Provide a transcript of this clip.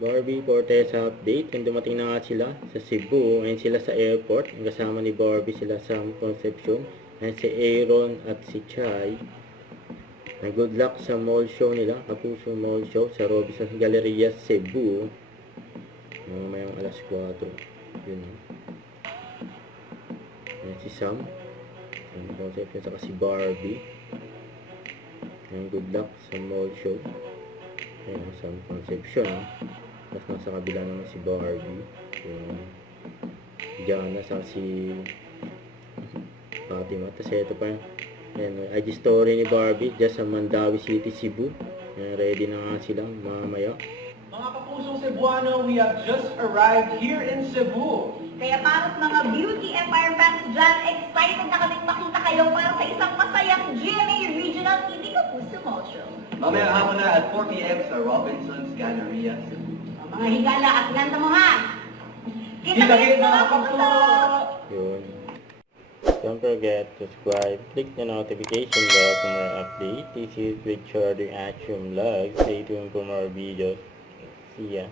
Barbie Fortesa update. Yung dumating na nga sila sa Cebu. Ngayon sila sa airport. Ang kasama ni Barbie sila sa Concepcion. Ngayon si Aaron at si Chai. Good luck sa mall show nila. Kapuso Mall Show sa Robinson Galleria, Cebu. Mayang alas 4. Yun. Ngayon si Sam. Ang Concepcion saka si Barbie. Good luck sa mall show. Ayan, sa Concepcion. Tapos nasa kabila naman si Barbie. Jana sa si Fatima. Tapos ito pa yung IG story ni Barbie dyan sa Mandawi City, Cebu. Ayan, ready na nga sila mamaya. Mga kapusong Cebuano, we have just arrived here in Cebu. Kaya para sa mga Beauty Empire fans dyan, excited na kaming makita kayo para sa isang masayang GMA Regional Hindi Kapuso Mall Show. Mamaya hapon na at 4 p.m. sa Robinson's Galleria, Cebu. Mga higala at ganda mo ha! Kita-kita mga kapuso! Yun. Don't forget to subscribe, click the notification bell for more updates. This is Richard Action Vlog. Stay tuned for more videos. See ya.